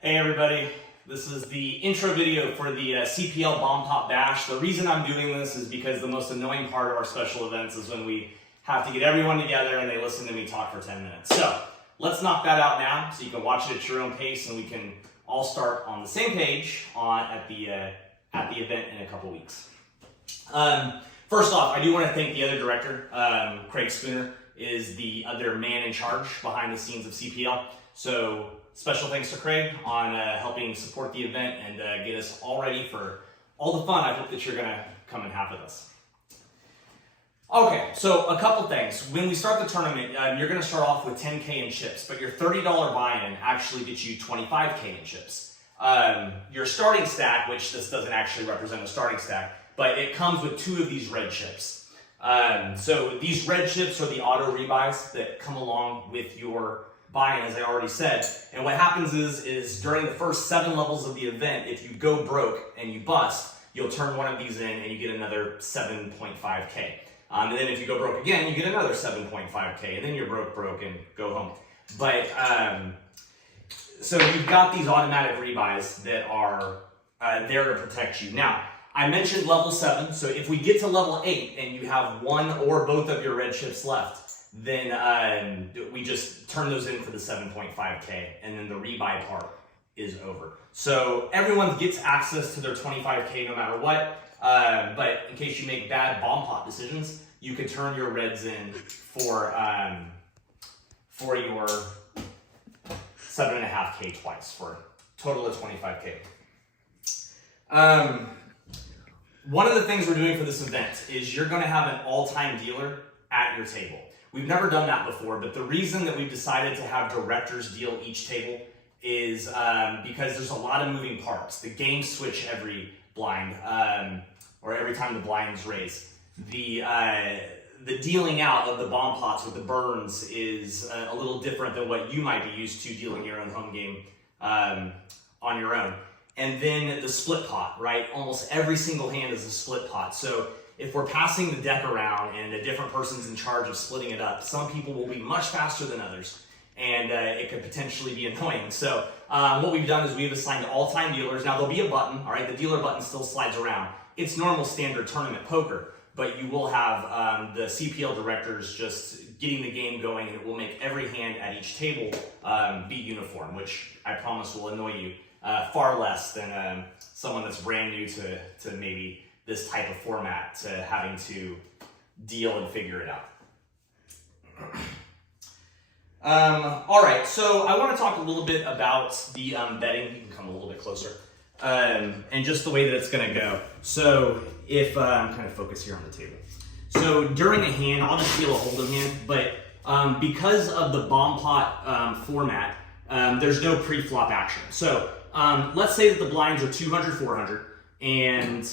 Hey everybody, this is the intro video for the CPL Bomb Pop Bash. The reason I'm doing this is because the most annoying part of our special events is when we have to get everyone together and they listen to me talk for 10 minutes. So let's knock that out now so you can watch it at your own pace and we can all start on the same page at the event in a couple weeks. First off, I do want to thank the other director, Craig Spooner, is the other man in charge behind the scenes of CPL. So special thanks to Craig on helping support the event and get us all ready for all the fun I hope that you're going to come and have with us. Okay, so a couple things. When we start the tournament, you're going to start off with $10K in chips, but your $30 buy-in actually gets you $25K in chips. Your starting stack, which this doesn't actually represent a starting stack, but it comes with 2 of these red chips. So these red chips are the auto rebuys that come along with your buy-in, as I already said. And what happens is during the first 7 levels of the event, if you go broke and you bust, you'll turn one of these in and you get another 7.5K. And then if you go broke again, you get another 7.5K, and then you're broke and go home. But so you've got these automatic rebuys that are there to protect you. Now, I mentioned level 7, so if we get to level 8 and you have one or both of your red chips left, then we just turn those in for the 7.5K, and then the rebuy part is over. So everyone gets access to their 25K no matter what, but in case you make bad bomb pot decisions, you can turn your reds in for your 7.5K twice, for a total of 25K. One of the things we're doing for this event is you're going to have an all-time dealer at your table. We've never done that before, but the reason that we've decided to have directors deal each table is because there's a lot of moving parts. The games switch every blind, or every time the blind's raised. The dealing out of the bomb pots with the burns is a little different than what you might be used to dealing your own home game on your own. And then the split pot, right? Almost every single hand is a split pot. So if we're passing the deck around and a different person's in charge of splitting it up, some people will be much faster than others, and it could potentially be annoying. So what we've done is we've assigned all-time dealers. Now there'll be a button, all right? The dealer button still slides around. It's normal standard tournament poker, but you will have the CPL directors just getting the game going, and it will make every hand at each table be uniform, which I promise will annoy you far less than someone that's brand new to maybe this type of format, to having to deal and figure it out. All right, so I want to talk a little bit about the betting. You can come a little bit closer. And just the way that it's going to go. So if I'm kind of focused here on the table. So during a hand, I'll just deal a hold'em hand, but because of the bomb pot format, there's no pre-flop action. So let's say that the blinds are 200, 400, and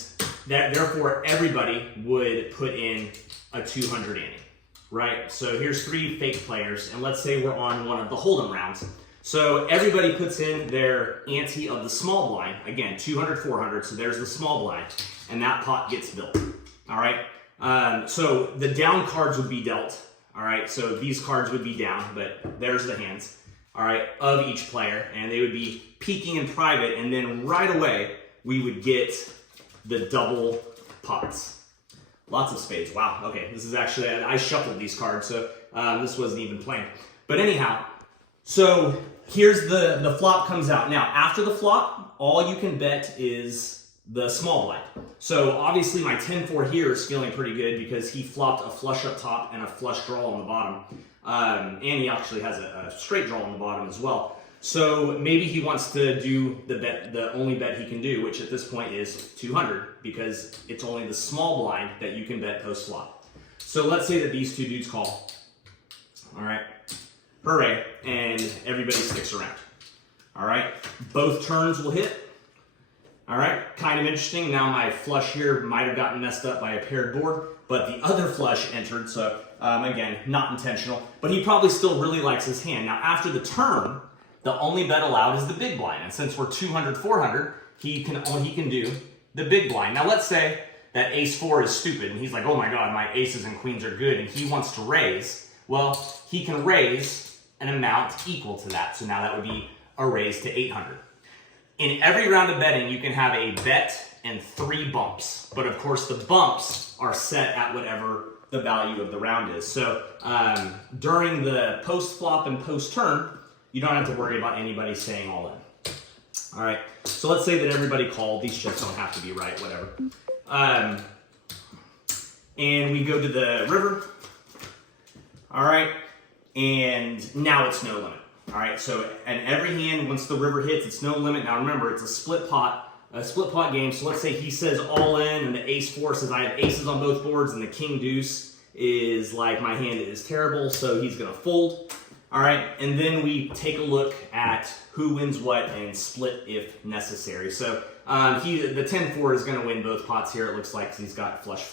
that therefore everybody would put in a 200 ante, right? So here's 3 fake players, and let's say we're on one of the hold'em rounds. So everybody puts in their ante of the small blind, again, 200, 400, so there's the small blind, and that pot gets built, all right? So the down cards would be dealt, all right? So these cards would be down, but there's the hands, all right, of each player, and they would be peeking in private, and then right away, we would get the double pots. Lots of spades. Wow, okay, this is actually, I shuffled these cards, so this wasn't even planned. But anyhow, so here's the flop comes out. Now, after the flop, all you can bet is the small blind. So obviously my 10-4 here is feeling pretty good because he flopped a flush up top and a flush draw on the bottom. And he actually has a straight draw on the bottom as well. So maybe he wants to do the only bet he can do, which at this point is 200, because it's only the small blind that you can bet post flop. So let's say that these 2 dudes call. All right, hooray, and everybody sticks around. All right, both turns will hit. All right, kind of interesting. Now my flush here might have gotten messed up by a paired board, but the other flush entered, so again, not intentional, but he probably still really likes his hand. Now after the turn, the only bet allowed is the big blind, and since we're 200, 400, he can do the big blind. Now let's say that ace-4 is stupid, and he's like, oh my god, my aces and queens are good, and he wants to raise. Well, he can raise an amount equal to that, so now that would be a raise to 800. In every round of betting, you can have a bet and 3 bumps. But of course, the bumps are set at whatever the value of the round is. So during the post-flop and post-turn, you don't have to worry about anybody staying all in. All right, so let's say that everybody called. These chips don't have to be right, whatever. And we go to the river. All right, and now it's no limit. All right, so at every hand, once the river hits, it's no limit. Now remember, it's a split pot game. So let's say he says all in, and the ace four says I have aces on both boards, and the king deuce is like my hand is terrible, so he's gonna fold. All right, and then we take a look at who wins what and split if necessary. So the 10-4 is gonna win both pots here. It looks like 'cause he's got flush.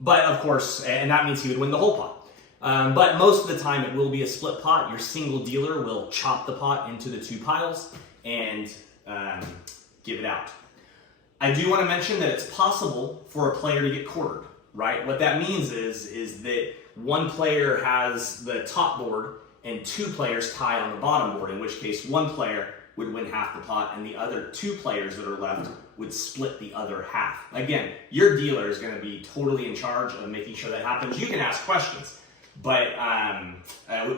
But of course, and that means he would win the whole pot. But most of the time it will be a split pot. Your single dealer will chop the pot into the 2 piles and give it out. I do want to mention that it's possible for a player to get quartered, right? What that means is that one player has the top board and 2 players tied on the bottom board, in which case one player would win half the pot and the other 2 players that are left would split the other half. Again, your dealer is going to be totally in charge of making sure that happens. You can ask questions, but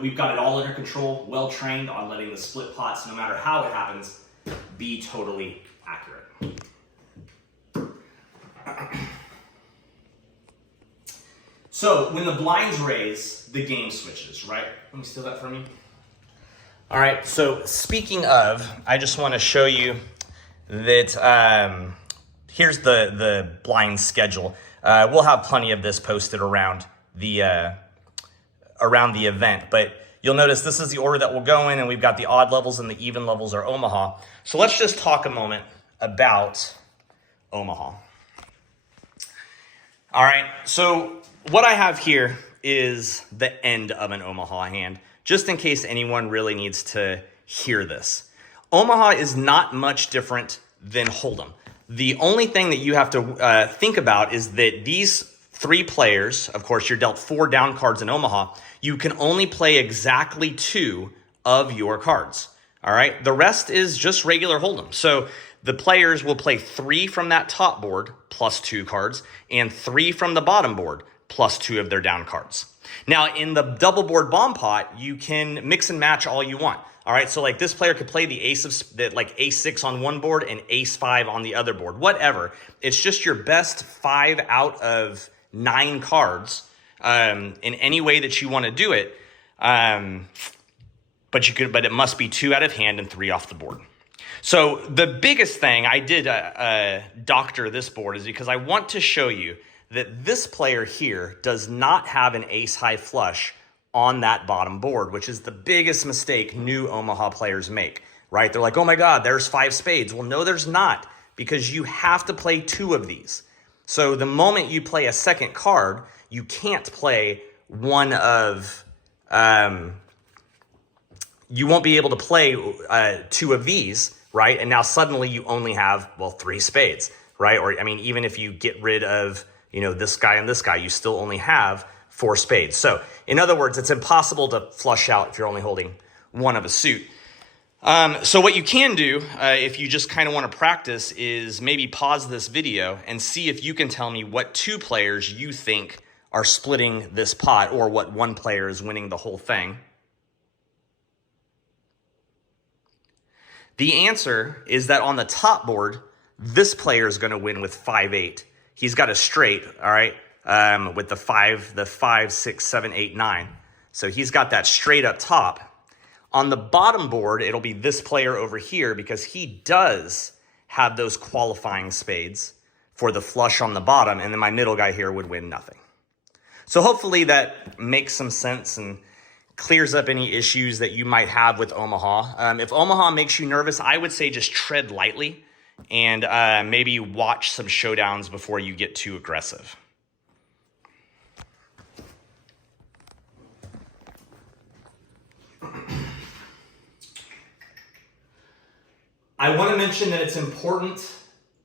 we've got it all under control, well trained on letting the split pots, no matter how it happens, be totally accurate. So when the blinds raise, the game switches, right? Let me steal that from you. All right, so speaking of, I just want to show you that here's the blind schedule. We'll have plenty of this posted around the event, but you'll notice this is the order that we'll go in, and we've got the odd levels and the even levels are Omaha. So let's just talk a moment about Omaha. All right, so what I have here is the end of an Omaha hand, just in case anyone really needs to hear this. Omaha is not much different than Hold'em. The only thing that you have to think about is that these 3 players, of course, you're dealt 4 down cards in Omaha, you can only play exactly 2 of your cards. All right, the rest is just regular Hold'em. So the players will play 3 from that top board plus 2 cards and 3 from the bottom board plus 2 of their down cards. Now in the double board bomb pot, you can mix and match all you want. All right, so like this player could play the ace 6 on one board and ace 5 on the other board, whatever. It's just your best 5 out of 9 cards in any way that you want to do it. But it must be 2 out of hand and 3 off the board. So the biggest thing I did doctor this board is because I want to show you that this player here does not have an ace high flush on that bottom board, which is the biggest mistake new Omaha players make, right? They're like, oh my God, there's 5 spades. Well, no, there's not, because you have to play 2 of these. So the moment you play a second card, you can't play one of, you won't be able to play 2 of these, right? And now suddenly you only have, well, 3 spades, right? Or, I mean, even if you get rid of, this guy and this guy, you still only have 4 spades. So in other words, it's impossible to flush out if you're only holding 1 of a suit. So what you can do, if you just kind of want to practice, is maybe pause this video and see if you can tell me what 2 players you think are splitting this pot, or what 1 player is winning the whole thing. The answer is that on the top board, this player is going to win with 5-8. He's got a straight, all right, with the 5, 6, 7, 8, 9. So he's got that straight up top. On the bottom board, it'll be this player over here, because he does have those qualifying spades for the flush on the bottom, and then my middle guy here would win nothing. So hopefully that makes some sense and clears up any issues that you might have with Omaha. If Omaha makes you nervous, I would say just tread lightly and maybe watch some showdowns before you get too aggressive. I want to mention that it's important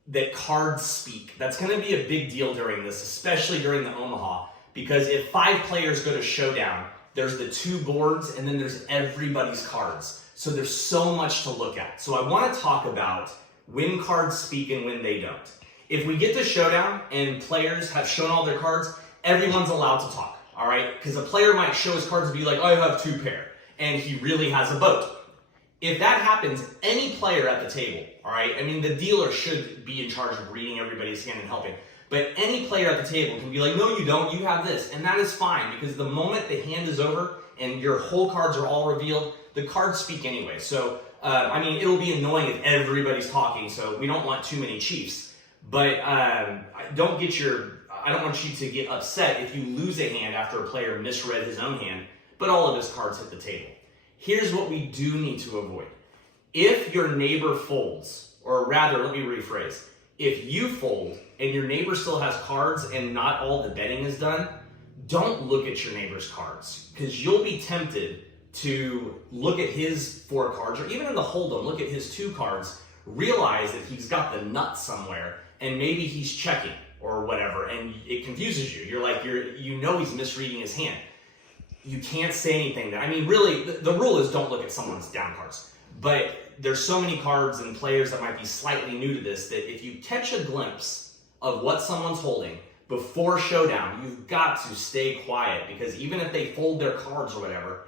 that cards speak. That's going to be a big deal during this, especially during the Omaha, because if 5 players go to showdown, there's the 2 boards and then there's everybody's cards. So there's so much to look at. So I want to talk about when cards speak and when they don't. If we get to showdown and players have shown all their cards, everyone's allowed to talk, all right? Because a player might show his cards and be like, I have 2 pair, and he really has a boat. If that happens, any player at the table, all right? I mean, the dealer should be in charge of reading everybody's hand and helping. But any player at the table can be like, no, you don't, you have this. And that is fine, because the moment the hand is over and your whole cards are all revealed, the cards speak anyway. So, I mean, it'll be annoying if everybody's talking, so we don't want too many chiefs. But I don't want you to get upset if you lose a hand after a player misread his own hand, but all of his cards hit the table. Here's what we do need to avoid. If your neighbor folds, or rather, let me rephrase, if you fold and your neighbor still has cards and not all the betting is done, don't look at your neighbor's cards, because you'll be tempted to look at his 4 cards, or even in the hold'em, look at his 2 cards, realize that he's got the nut somewhere, and maybe he's checking or whatever, and it confuses you. You're like, you know he's misreading his hand. You can't say anything. I mean, really, the rule is don't look at someone's down cards. But there's so many cards and players that might be slightly new to this that if you catch a glimpse of what someone's holding before showdown, you've got to stay quiet, because even if they fold their cards or whatever,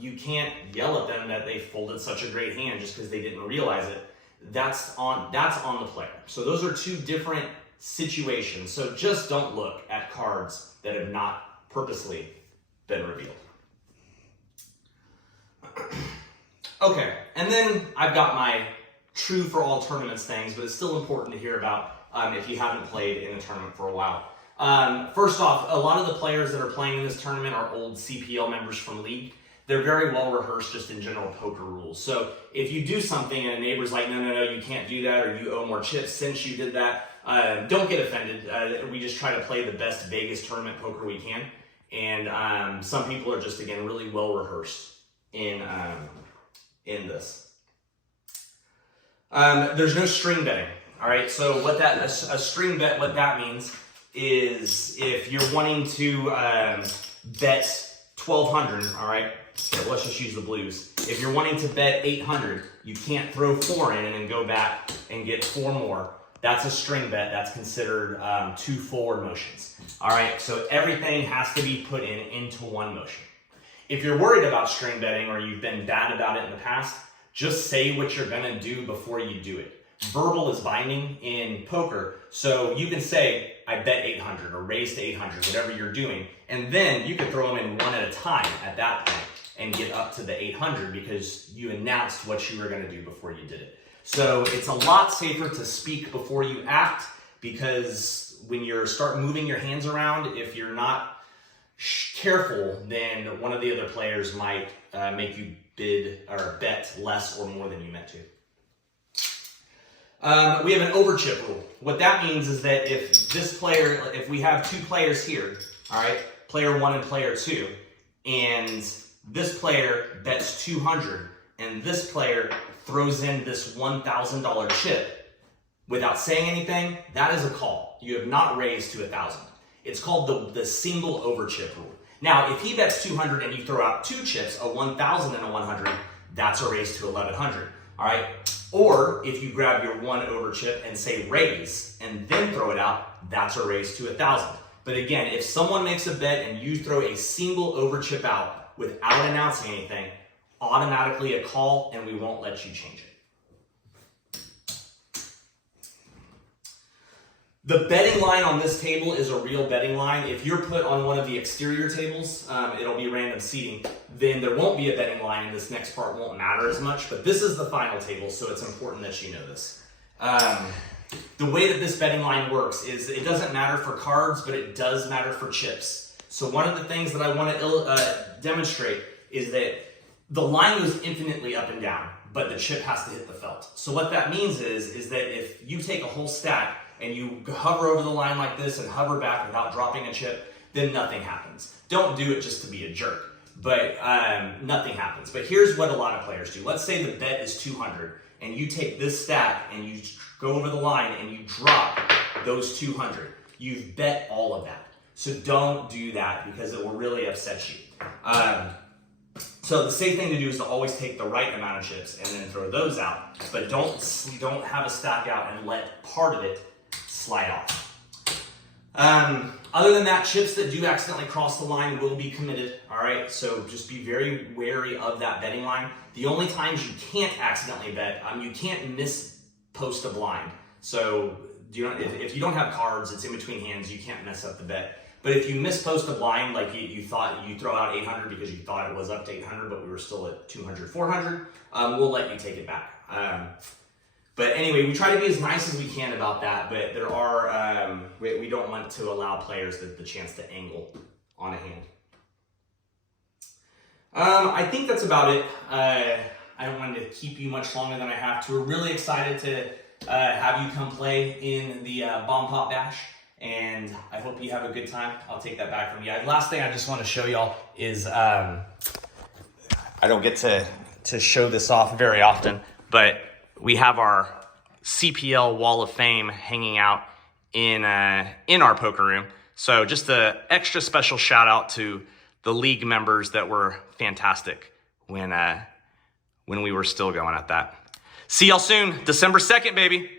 you can't yell at them that they folded such a great hand just because they didn't realize it. That's on the player. So those are 2 different situations. So just don't look at cards that have not purposely been revealed. Okay, and then I've got my true for all tournaments things, but it's still important to hear about if you haven't played in a tournament for a while. First off, a lot of the players that are playing in this tournament are old CPL members from League. They're very well rehearsed just in general poker rules. So if you do something and a neighbor's like, no, you can't do that, or you owe more chips since you did that, don't get offended. We just try to play the best Vegas tournament poker we can. And some people are just, again, really well rehearsed in this. There's no string betting. All right, so a string bet, what that means is if you're wanting to bet 1,200, all right, okay, let's just use the blues. If you're wanting to bet 800, you can't throw 4 in and then go back and get 4 more. That's a string bet. That's considered 2 forward motions. All right, so everything has to be put into 1 motion. If you're worried about string betting or you've been bad about it in the past, just say what you're gonna do before you do it. Verbal is binding in poker, so you can say, I bet 800 or raise to 800, whatever you're doing, and then you can throw them in 1 at a time at that point and get up to the 800 because you announced what you were gonna do before you did it. So it's a lot safer to speak before you act, because when you start moving your hands around, if you're not careful, then one of the other players might make you bid or bet less or more than you meant to. We have an overchip rule. What that means is that if we have 2 players here, all right, player 1 and player 2, and this player bets 200, and this player throws in this $1,000 chip without saying anything, that is a call. You have not raised to 1,000. It's called the single overchip rule. Now, if he bets 200 and you throw out 2 chips, a 1,000 and a 100, that's a raise to 1,100. All right. Or if you grab your 1 overchip and say raise and then throw it out, that's a raise to 1,000. But again, if someone makes a bet and you throw a single overchip out without announcing anything, automatically a call, and we won't let you change it. The betting line on this table is a real betting line. If you're put on one of the exterior tables, it'll be random seating, then there won't be a betting line, and this next part won't matter as much, but this is the final table, so it's important that you know this. The way that this betting line works is it doesn't matter for cards, but it does matter for chips. So one of the things that I want to demonstrate is that the line goes infinitely up and down, but the chip has to hit the felt. So what that means is that if you take a whole stack and you hover over the line like this and hover back without dropping a chip, then nothing happens. Don't do it just to be a jerk, but nothing happens. But here's what a lot of players do. Let's say the bet is 200 and you take this stack and you go over the line and you drop those 200. You've bet all of that. So don't do that because it will really upset you. So the safe thing to do is to always take the right amount of chips and then throw those out, but don't have a stack out and let part of it slide off. Other than that, chips that do accidentally cross the line will be committed, all right? So just be very wary of that betting line. The only times you can't accidentally bet, you can't post a blind. So if you don't have cards, it's in between hands, you can't mess up the bet. But if you mispost a blind, like you thought you throw out 800 because you thought it was up to 800, but we were still at 200, 400, we'll let you take it back. But anyway, we try to be as nice as we can about that, but there are, we don't want to allow players the chance to angle on a hand. I think that's about it. I don't want to keep you much longer than I have to. We're really excited to have you come play in the Bomb Pop Bash, and I hope you have a good time. I'll take that back from you. Last thing I just want to show y'all is, I don't get to show this off very often, but we have our CPL Wall of Fame hanging out in our poker room. So just an extra special shout out to the league members that were fantastic when we were still going at that. See y'all soon, December 2nd, baby.